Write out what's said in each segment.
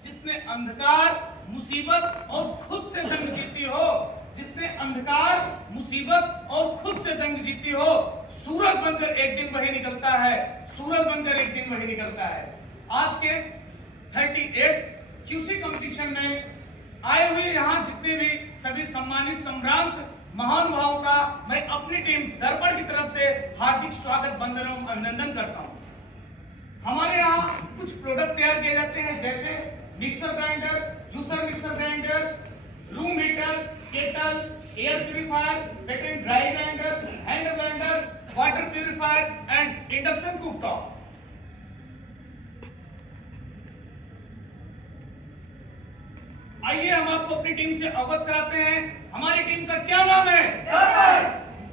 जिसने अंधकार, मुसीबत और खुद से जंग जीती हो, जिसने अंधकार, मुसीबत और खुद से जंग जीती हो, सूरज बनकर एक दिन वही निकलता है, सूरज बनकर एक दिन वही निकलता है। आज के 38th QC कंपटीशन में आए हुए यहाँ जितने भी सभी सम्मानित सम्रांत महानुभावों का मैं अपनी टीम दर्पण की तरफ से हार्दिक स्वागत, वंदन एवं अभिनंदन करता हूँ। हमारे यहाँ कुछ प्रोडक्ट तैयार किए जाते हैं, जैसे mixer grinder, juicer mixer grinder, room heater, kettle, air purifier, wet and dry grinder, hand grinder, water purifier and induction cooktop. आइए हम आपको अपनी टीम से अवगत कराते हैं। हमारी टीम का क्या नाम है?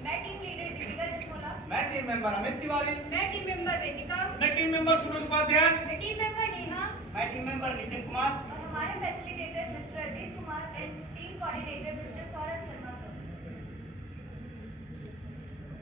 मैं टीम लीडर दीपिका जटमोला। मैं टीम मेंबर अमित तिवारी। मैं टीम मेंबर वेदिका। मैं टीम मेंबर सूरज उपाध्याय। मैं टीम मेंबर नेहा। मैं टीम मेंबर नितिन कुमार। और हमारे facilitator mister Ajit Kumar and team coordinator mister Saurabh Sharma sir.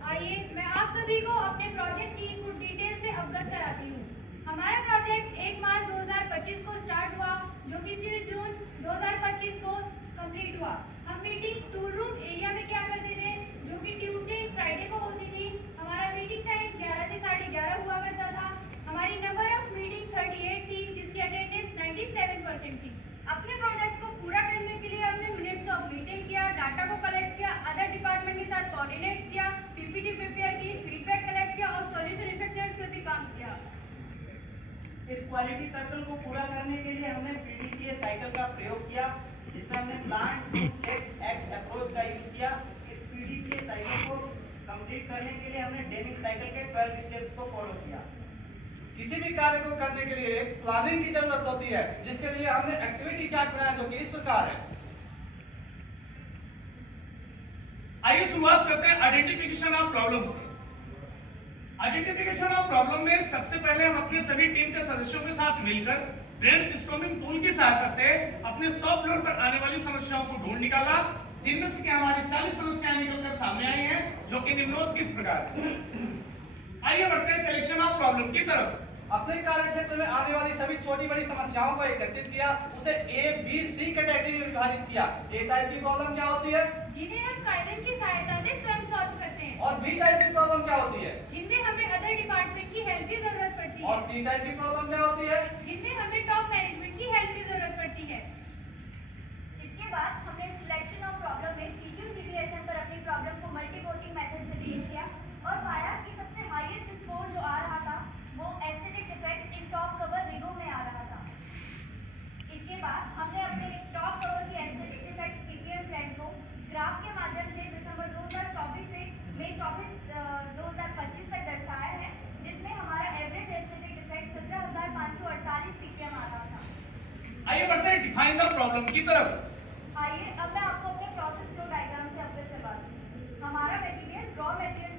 आइए मैं आप सभी को अपने प्रोजेक्ट की कुछ डिटेल से अवगत कराती हूँ। हमारा प्रोजेक्ट 1 मार्च 2025 को स्टार्ट हुआ, जो कि 30 जून 2025 को कंप्लीट हुआ। हम मीटिंग टूल रूम एरिया में क्या करते थे, जो कि ट्यूसडे फ्राइडे को होती थी। हमारा मीटिंग टाइम 11 से 11:30 हुआ करता था। हमारी नंबर ऑफ मीटिंग 38 थी, जिसकी अटेंडेंस 97% थी। अपने प्रोजेक्ट को पूरा करने के लिए हमने मिनट्स ऑफ मीटिंग किया, डाटा को कलेक्ट किया, अदर डिपार्टमेंट के साथ कोऑर्डिनेट किया, पीपीटी प्रिपेयर की, फीडबैक कलेक्ट किया और सॉल्यूशन इफेक्टिव पे भी काम किया। इस क्वालिटी सर्कल को पूरा करने के लिए हमने PDCA साइकिल का प्रयोग किया, जिसमें हमने प्लान चेक एक्ट अप्रोच का यूज किया। इस PDCA साइकिल को कंप्लीट करने के लिए हमने डेमिंग साइकिल के 12 स्टेप्स को फॉलो किया। किसी भी कार्य को करने के लिए एक प्लानिंग की जरूरत होती है, जिसके लिए हमने एक्टिविटी चार्ट बनाया, जो कि इस प्रकार है। आइए शुरुआत करते हैं आइडेंटिफिकेशन ऑफ प्रॉब्लम से। आइडेंटिफिकेशन ऑफ प्रॉब्लम में सबसे पहले हम अपने सभी टीम के सदस्यों के साथ मिलकर ब्रेनस्टॉर्मिंग टूल की सहायता से अपने शॉप फ्लोर पर आने वाली समस्याओं को ढूंढ निकाला, जिनमें से हमारी 40 समस्याएं निकलकर सामने आई हैं, जो कि निम्नोक्त इस प्रकार है। आइए बढ़ते हैं सिलेक्शन ऑफ प्रॉब्लम की तरफ। अपने कार्य क्षेत्र में आने वाली सभी छोटी बड़ी समस्याओं को एकत्रित किया, उसे A, B, C कैटेगरी में विभाजित किया। A टाइप की प्रॉब्लम क्या होती है? जिन्हें हम काइडन की सहायता से स्वयं सॉल्व करते हैं। और B टाइप की प्रॉब्लम क्या होती है? जिनमें हमें अदर डिपार्टमेंट की हेल्प की जरूरत पड़ती है। और C टाइप की प्रॉब्लम क्या होती है? जिनमें हमें टॉप मैनेजमेंट की हेल्प की जरूरत पड़ती है। इसके बाद हमने सिलेक्शन ऑफ प्रॉब्लम में PQCBSM पर अपनी प्रॉब्लम को मल्टी वोटिंग मेथड से डील किया और पाया कि सबसे हाईएस्ट स्कोर जो आ रहा था वो aesthetic defects in top cover रिगो में आ रहा था। इसके बाद हमने अपने टॉप कवर की एस्थेटिक डिफेक्ट्स PPM ट्रेंड को ग्राफ के माध्यम से दिसंबर 2024 से मई 2025 तक दर्शाया है, जिसमें हमारा एवरेज एस्थेटिक डिफेक्ट 17,548 PPM आ रहा था। आइए बढ़ते हैं डिफाइन द प्रॉब्लम की तरफ। आइए अब मैं आपको अपने प्रोसेस फ्लो डायग्राम से अवगत करवाती हूँ। हमारा मटेरियल रॉ मटेरियल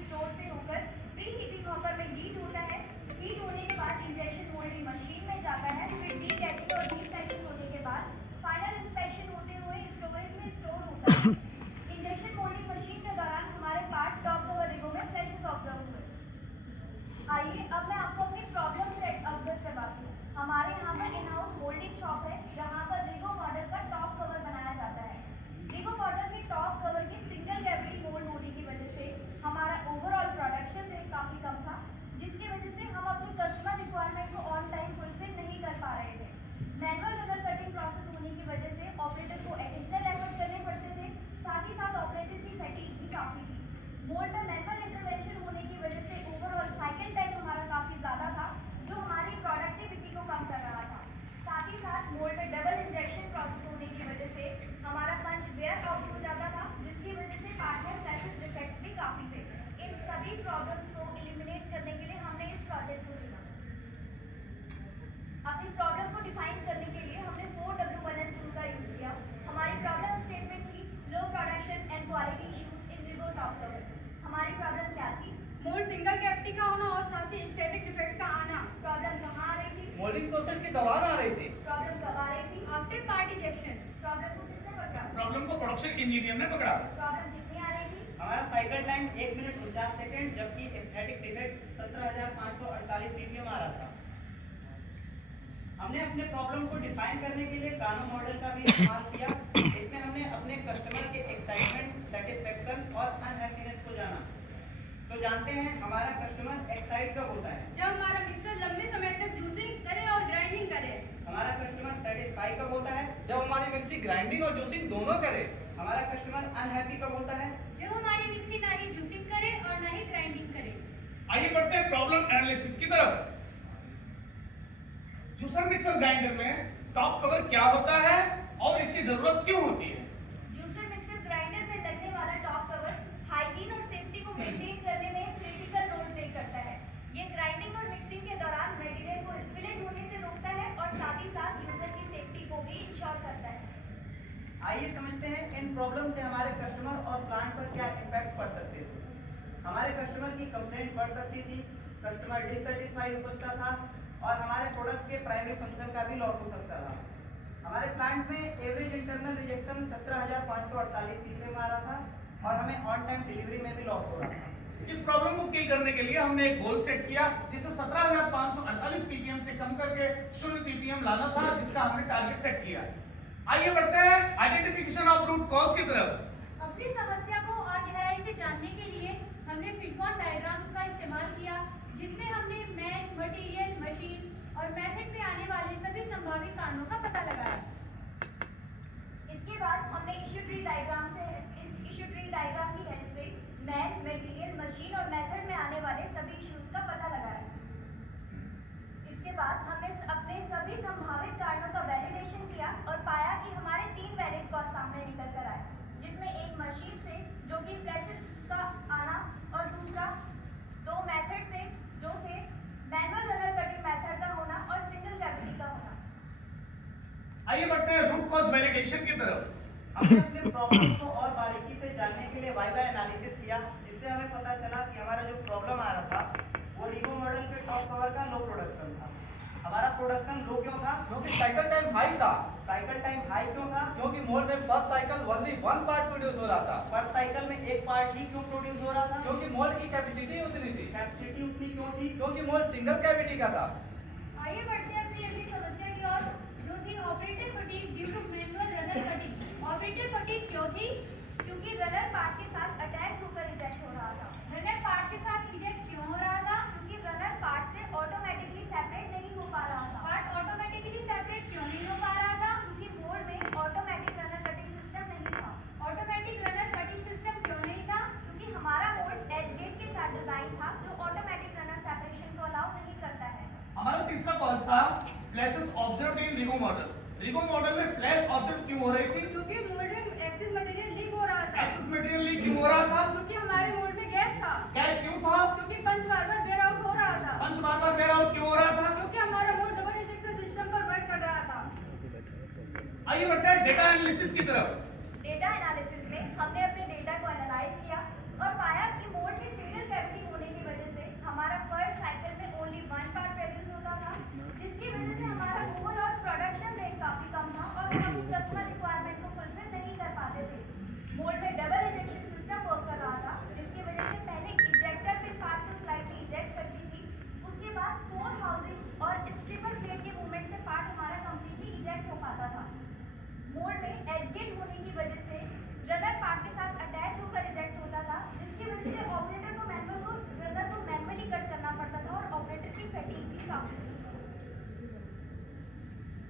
स्टोर से होकर प्री हीटिंग हॉपर में हीट होता है। हीट होने के बाद इंजेक्शन मोल्डिंग मशीन में जाता है, फिर डीकैपिंग और डीपैकिंग होने के बाद फाइनल इंस्पेक्शन होते हुए स्टोरेज में स्टोर होता है। इंजेक्शन मोल्डिंग मशीन के दौरान हमारे पार्ट टॉप कवर रिगो में फ्लैशेस ऑब्जर्व हुए। आइए अब मैं आपको अपनी प्रॉब्लम से अवगत करवाती हूँ। हमारे यहाँ पर इन हाउस मोल्डिंग शॉप है, जहाँ पर रिगो मॉडल का टॉप कवर बनाया जाता है। रिगो मॉडल के टॉप कवर की सिंगल कैविटी मोल्ड होने की वजह से हमारा ओवरऑल प्रोडक्शन रेट काफी कम था, जिसकी वजह से हम अपनी कस्टमर रिक्वायरमेंट को ऑन टाइम फुलफिल नहीं कर पा रहे थे। मैनुअल रबर कटिंग प्रोसेस होने की वजह से ऑपरेटर को एडिशनल एफर्ट करने पड़ते थे, साथ ही साथ ऑपरेटर की फैटीग भी काफी थी। मोल्ड में मैनुअल इंटरवेंशन होने की वजह से ओवरऑल साइकिल टाइम हमारा काफी ज्यादा था, जो हमारी प्रोडक्टिविटी को कम कर रहा था। साथ ही साथ मोल्ड में डबल इंजेक्शन प्रोसेस होने की वजह से हमारा पंच वेयर आउट हो जाता था, जिसकी वजह से पार्ट में फ्लैशेस डिफेक्ट्स भी काफी थे। इन सभी प्रॉब्लम्स को एलिमिनेट करने के लिए हमने इस प्रोजेक्ट को चुना। अपनी प्रॉब्लम को डिफाइन करने के लिए हमने 4W1S टूल का यूज किया। हमारी प्रॉब्लम स्टेटमेंट थी low production and quality issues in रिगो टॉप कवर। हमारी प्रॉब्लम क्या थी? मोल्ड सिंगल कैविटी का होना और साथ ही स्टैटिक डिफेक्ट का आना। प्रॉब्लम कहाँ आ रही थी? मोल्डिंग प्रोसेस के दौरान आ रही थी। प्रॉब्लम कब आ रही थी? After part ejection. प्रॉब्लम को किसने पकड़ा? प्रॉब्लम को प्रोडक्शन इंजीनियर ने पकड़ा। प्रॉब्लम कितनी आ रही थी? हमारा साइकिल टाइम 1 मिनट 49 सेकंड, जबकि एस्थेटिक डिफेक्ट 17,548 PPM आ रहा था। हमने अपने प्रॉब्लम को डिफाइन करने के लिए कानो मॉडल का भी इस्तेमाल किया। इसमें हमने अपने कस्टमर के एक्साइटमेंट, सेटिस्फेक्शन और अनहैप्पीनेस को जाना। तो जानते हैं हमारा कस्टमर एक्साइट कब होता है? जब हमारा मिक्सर लंबे समय तक जूसिंग करे और ग्राइंडिंग करे। हमारा कस्टमर सेटिस्फाई कब होता है? जब हमारी मिक्सी ग्राइंडिंग और जूसिंग दोनों करे। हमारा कस्टमर अनहैप्पी कब होता है? जब हमारी मिक्सी ना ही जूसिंग करे और ना ही ग्राइंडिंग करे। आइए बढ़ते हैं प्रॉब्लम एनालिसिस की तरफ। जूसर मिक्सर ग्राइंडर में टॉप कवर क्या होता है और इसकी जरूरत क्यों होती है? जूसर मिक्सर ग्राइंडर में लगने वाला टॉप कवर हाइजीन और सेफ्टी को मेंटेन करने में क्रिटिकल रोल प्ले करता है। ये ग्राइंडिंग और मिक्सिंग के दौरान मटेरियल को स्पिलेज होने से रोकता है और साथ ही साथ यूजर की सेफ्टी को भी इंश्योर करता है। आइए समझते हैं इन प्रॉब्लम से हमारे कस्टमर और प्लांट पर क्या इम्पैक्ट पड़ सकते थे। हमारे कस्टमर की कंप्लेंट बढ़ सकती थी, कस्टमर डिससेटिस्फाई हो सकता था और हमारे प्रोडक्ट के प्राइमरी फंक्शन का भी लॉस हो सकता था। हमारे प्लांट में एवरेज इंटरनल रिजेक्शन 17,548 पीपीएम आ रहा था और हमें ऑन टाइम डिलीवरी में भी लॉस हो रहा था। इस प्रॉब्लम को किल करने के लिए हमने एक गोल सेट किया जिसे 17,548 पीपीएम से कम करके 0 पीपीएम लाना था, जिसका हमने टारगेट सेट किया। आइए बढ़ते हैं आइडेंटिफिकेशन ऑफ रूट कॉज की तरफ। अपनी समस्या को और गहराई से जानने के लिए हमने फिशबोन डायग्राम का इस्तेमाल किया, जिसमें हमने मैन, मटेरियल, मशीन और मेथड में आने वाले सभी संभावित कारणों का पता लगाया। इसके बाद हमने इश्यू ट्री डायग्राम की हेल्प से मैन, मटेरियल, मशीन और मेथड में आने वाले सभी इश्यूज का पता लगाया। इसके बाद हमने अपने सभी संभावित कारणों का वैलिडेशन किया और पाया कि हमारे 3 वैलिड कॉज सामने निकल कर आए, जिसमें एक मशीन से जो कि फ्लैशेस का आना और दूसरा 2 मेथड से जो थे मैनुअल रनर कटिंग मेथड का होना और सिंगल कैविटी का होना। आइए बढ़ते हैं रूट कॉज वैलिडेशन की तरफ। हमने अपने प्रॉब्लम को और बारीकी से जानने के लिए वाइवा एनालिसिस किया, जिससे हमें पता चला कि हमारा जो प्रॉब्लम आ रहा था वो रिगो मॉडल के टॉप कवर का लो प्रोडक्शन था। हमारा प्रोडक्शन लो क्यों था? क्योंकि साइकिल टाइम हाई था। साइकिल टाइम हाई क्यों था? क्योंकि मोड में पर साइकिल ओनली 1 पार्ट प्रोड्यूस हो रहा था। पर साइकिल में एक पार्ट ही क्यों प्रोड्यूस हो रहा था? क्योंकि मोड की कैपेसिटी उतनी थी। कैपेसिटी उतनी क्यों थी? क्योंकि मोड सिंगल कैविटी का था। आइए बढ़ते हैं अपनी अगली समस्या की ओर, जो थी operator fatigue due to manual runner cutting. Operator fatigue क्यों थी? क्योंकि रनर पार्ट के साथ अटैच होकर इजेक्ट हो रहा था। रनर पार्ट के साथ इजेक्ट क्यों हो रहा था? क्योंकि रनर पार्ट से ऑटोमेटिकली सेपरेट नहीं हो पा रहा था। पार्ट ऑटोमेटिकली सेपरेट क्यों नहीं हो पा रहा था? क्योंकि मोड में ऑटोमेटिक रनर कटिंग सिस्टम नहीं था। ऑटोमेटिक रनर कटिंग सिस्टम क्यों नहीं था? क्योंकि हमारा मोड एज गेट के साथ डिजाइन था, जो ऑटोमेटिक रनर सेपरेशन को अलाउ नहीं करता है। हमारा तीसरा कॉज था flashes observed in रिगो model. रिगो model में फ्लैश ऑब्जर्व क्यों हो रही थी? क्योंकि मोड में एक्सेस मटेरियल लीक हो रहा था। एक्सेस मटेरियल लीक क्यों हो रहा था? क्योंकि हमारे मोड में गैप था। गैप क्यों था? क्योंकि पंच बार-बार वेयर आउट हो रहा था। पंच बार-बार वेयर आउट क्यों हो रहा था? क्योंकि हमारा मोड डबल इंजेक्शन सिस्टम पर वर्क कर रहा था। आइए बढ़ते हैं डेटा एनालिसिस की तरफ। डेटा एनालिसिस में हमने अपने डेटा को एनालाइज किया और पाया कि मोड में सिंगल कैविटी होने की वजह से हमारा पर साइकिल में ओनली 1 पार्ट प्रोड्यूस होता था, जिसकी वजह से हमारा ओवरऑल प्रोडक्शन रेट काफी कम था और हम कस्टमर रिक्वायरमेंट को फुलफिल नहीं कर पाते थे। मोड में डबल इंजेक्शन सिस्टम वर्क कर रहा था, जिसकी वजह से पहले इजेक्टर पिन पार्ट को स्लाइटली इजेक्ट करती थी, उसके बाद कोर हाउसिंग और स्ट्रिपर प्लेट के मूवमेंट से पार्ट हमारा कंप्लीटली इजेक्ट हो पाता था। मोड में एज गेट होने की वजह से रनर पार्ट के साथ अटैच होकर इजेक्ट होता था, जिसकी वजह से ऑपरेटर को रनर को मैनुअली कट करना पड़ता था और ऑपरेटर की फटीग भी काफी थी।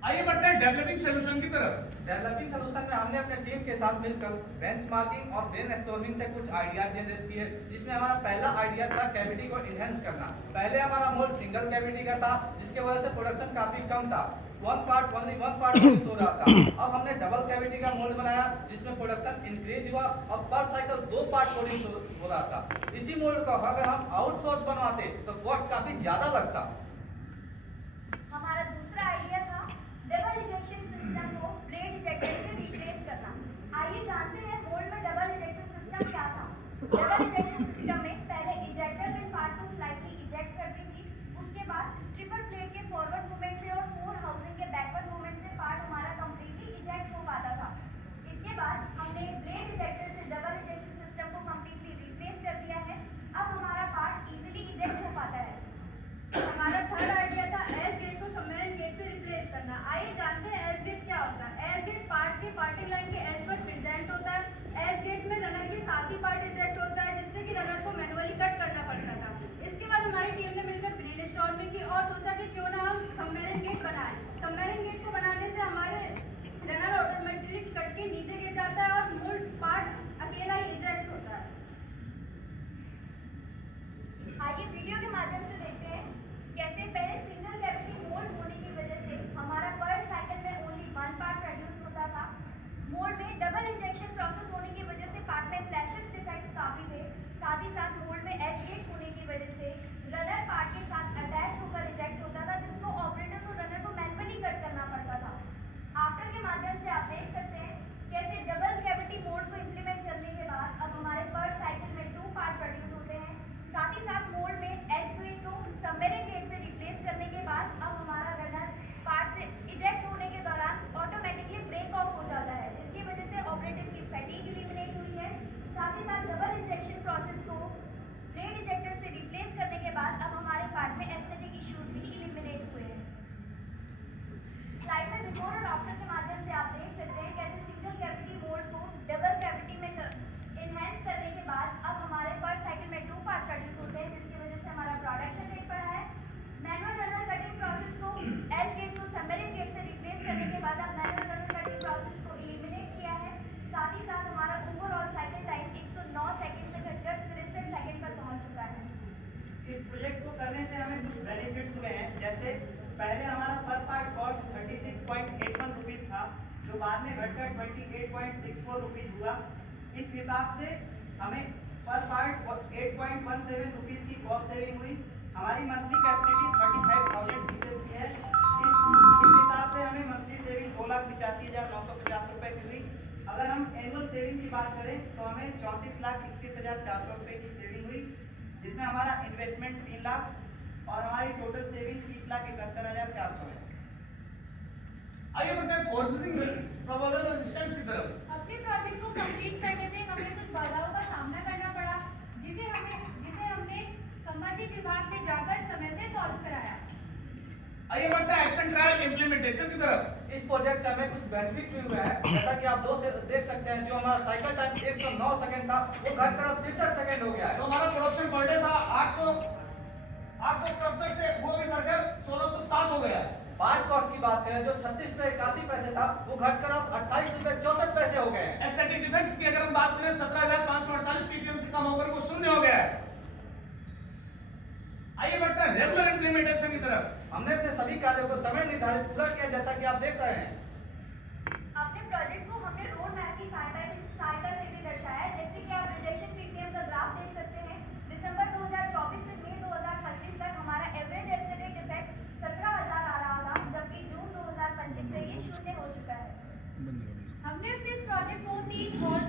आइए बढ़ते हैं डेवलपिंग सॉल्यूशन की तरफ। डेवलपिंग सोल्यूशन में हमने अपने टीम के साथ मिलकर बेंचमार्किंग और ब्रेनस्टॉर्मिंग से कुछ आइडियाज जनरेट किए, जिसमें हमारा पहला आइडिया था कैविटी को इनहेंस करना। पहले हमारा मोड सिंगल कैविटी का था, जिसकी वजह से प्रोडक्शन काफी कम था। ओनली 1 पार्ट प्रोड्यूस हो रहा था। अब हमने डबल कैविटी का मोड बनाया, जिसमें प्रोडक्शन इंक्रीज हुआ और पर साइकिल 2 पार्ट प्रोड्यूस हो रहा था। इसी मोड को अगर हम आउटसोर्स बनवाते तो कॉस्ट काफी ज्यादा लगता। हमारा दूसरा आइडिया था डबल इंजेक्शन सिस्टम को ब्लेड इजेक्टर से रिप्लेस करना। आइए जानते हैं मोड में डबल इंजेक्शन सिस्टम क्या था। डबल इंजेक्शन सिस्टम में पहले इजेक्टर पिन पार्ट को स्लाइटली इजेक्ट करती थी, उसके बाद स्ट्रिपर प्लेट के फॉरवर्ड मूवमेंट से और कोर हाउसिंग के बैकवर्ड मूवमेंट से पार्ट हमारा कंप्लीटली इजेक्ट हो पाता था। इसके बाद हमने ब्लेड इजेक्टर से डबल इंजेक्शन सिस्टम को कंप्लीटली रिप्लेस कर दिया है। अब हमारा पार्ट इजीली इजेक्ट हो पाता है। हमारा पार्ट की पार्टिंग लाइन के एज पर प्रेजेंट होता है। एज गेट में रनर के साथ ही पार्ट इजेक्ट होता है, जिससे कि रनर को मैनुअली कट करना पड़ता था। इसके बाद हमारी टीम ने मिलकर ब्रेनस्टॉर्मिंग की और सोचा कि क्यों ना हम सबमरीन गेट बनाएं। सबमरीन गेट को बनाने से हमारे रनर ऑटोमेटिकली कट के नीचे गिर जाता है और मूल पार्ट अकेला ही इजेक्ट होता है। आइए वीडियो के माध्यम से देखते हैं कैसे पहले सिंगल कैविटी मोल्ड होने की वजह से हमारा पर साइकिल में ओनली वन पार्ट प्रोड्यूस होता था। मोल्ड में डबल इंजेक्शन प्रोसेस होने की वजह से पार्ट में फ्लैशेस डिफेक्ट्स काफी थे। साथ ही साथ मोल्ड में एज गेट होने की वजह से रनर पार्ट के साथ अटैच होकर रिजेक्ट होता था, जिसको ऑपरेटर को रनर को मैनुअली कट करना पड़ता था। आफ्टर के माध्यम से आप देख सकते हैं कैसे डबल कैविटी मोल्ड को इम्प्लीमेंट करने के बाद अब हमारे पर साइकिल में 2 पार्ट प्रोड्यूस होते हैं। साथ ही साथ मोल्ड में एज गेट को सबमरीन गेट से रिप्लेस करने के बाद अब हमारा रनर पार्ट से इजेक्ट होने के दौरान ऑटोमेटिकली ब्रेक ऑफ हो जाता है, जिसकी वजह से ऑपरेटर की फैटिग एलिमिनेट हुई है। साथ ही साथ डबल इंजेक्शन प्रोसेस को ब्लेड इजेक्टर से रिप्लेस करने के बाद अब हमारे पार्ट में एस्थेटिक इश्यूज भी एलिमिनेट हुए हैं। स्लाइड में बिफोर और आफ्टर के माध्यम से आप देख सकते हैं कैसे सिंगल कैविटी मोल्ड को डबल कैविटी में इनहेंस करने के बाद अब हमारे पर साइकिल में 2 पार्ट प्रोड्यूस होते हैं, जिसकी वजह से हमारा प्रोडक्शन रेट बढ़ा है। मैनुअल रनर कटिंग प्रोसेस को एज गेट को सबमरीन गेट से रिप्लेस करने के बाद अब मैनुअल रनर कटिंग प्रोसेस को एलिमिनेट किया है। साथ ही साथ हमारा ओवरऑल साइकिल टाइम 109 सेकंड से घटकर 63 सेकंड पर पहुंच चुका है। इस प्रोजेक्ट को करने से हमें कुछ बेनिफिट्स हुए हैं, जैसे पहले हमारा पर पार्ट कॉस्ट 36.81 रुपीज था, जो बाद में घटकर 28.64 रुपीज हुआ। इस हिसाब से हमें पर पार्ट 8.17 रुपीज की कॉस्ट सेविंग हुई। हमारी मंथली कैपेसिटी 35,000 पीसेस की है। इस हिसाब से हमें मंथली सेविंग 2,85,950 रुपए की हुई। अगर हम एनुअल सेविंग की बात करें तो हमें 34,31,400 रुपए की सेविंग हुई, जिसमें हमारा इन्वेस्टमेंट 3 लाख और हमारी टोटल सेविंग 30,71,400 है। आइए बढ़ते हैं फोर्सिंग प्रोबेबल रेजिस्टेंस की तरफ। अपने प्रोजेक्ट को कंप्लीट करने में हमें कुछ बाधाओं का सामना करना पड़ा, जिसे हमने संबंधित विभाग में जाकर समय से सॉल्व कराया। आइए बढ़ते हैं एक्शन ट्रायल इंप्लीमेंटेशन की तरफ। इस प्रोजेक्ट से हमें कुछ बेनिफिट भी हुआ है, जैसा कि आप देख सकते हैं। जो हमारा साइकिल टाइम 109 सेकंड था वो घटकर अब 63 सेकंड हो गया है। तो हमारा प्रोडक्शन पर डे था 867 से वो भी बढ़कर 1607 हो गया। पार्ट कॉस्ट की बात करें जो 36 रुपए 81 पैसे था वो घटकर अब 28 रुपए 64 पैसे हो गए हैं। एस्थेटिक डिफेक्ट्स की अगर हम बात करें 17,548 पीपीएम से कम होकर वो 0 हो गया है। आइए बढ़ते हैं रेगुलर इंप्लीमेंटेशन की तरफ। हमने अपने सभी कार्यों को समय निर्धारित पूरा किया, जैसा कि आप देख रहे हैं। अपने प्रोजेक्ट को हमने रोड मैप की सहायता से भी दर्शाया है, जैसे कि आप रिजेक्शन पीपीएम का ग्राफ देख सकते हैं। दिसंबर 2024 से मई 2025 तक हमारा एवरेज एस्थेटिक डिफेक्ट 17,000 आ रहा था, जबकि जून 2025 से ये 0 हो चुका है। हमने अपने इस प्रोजेक्ट को 3 और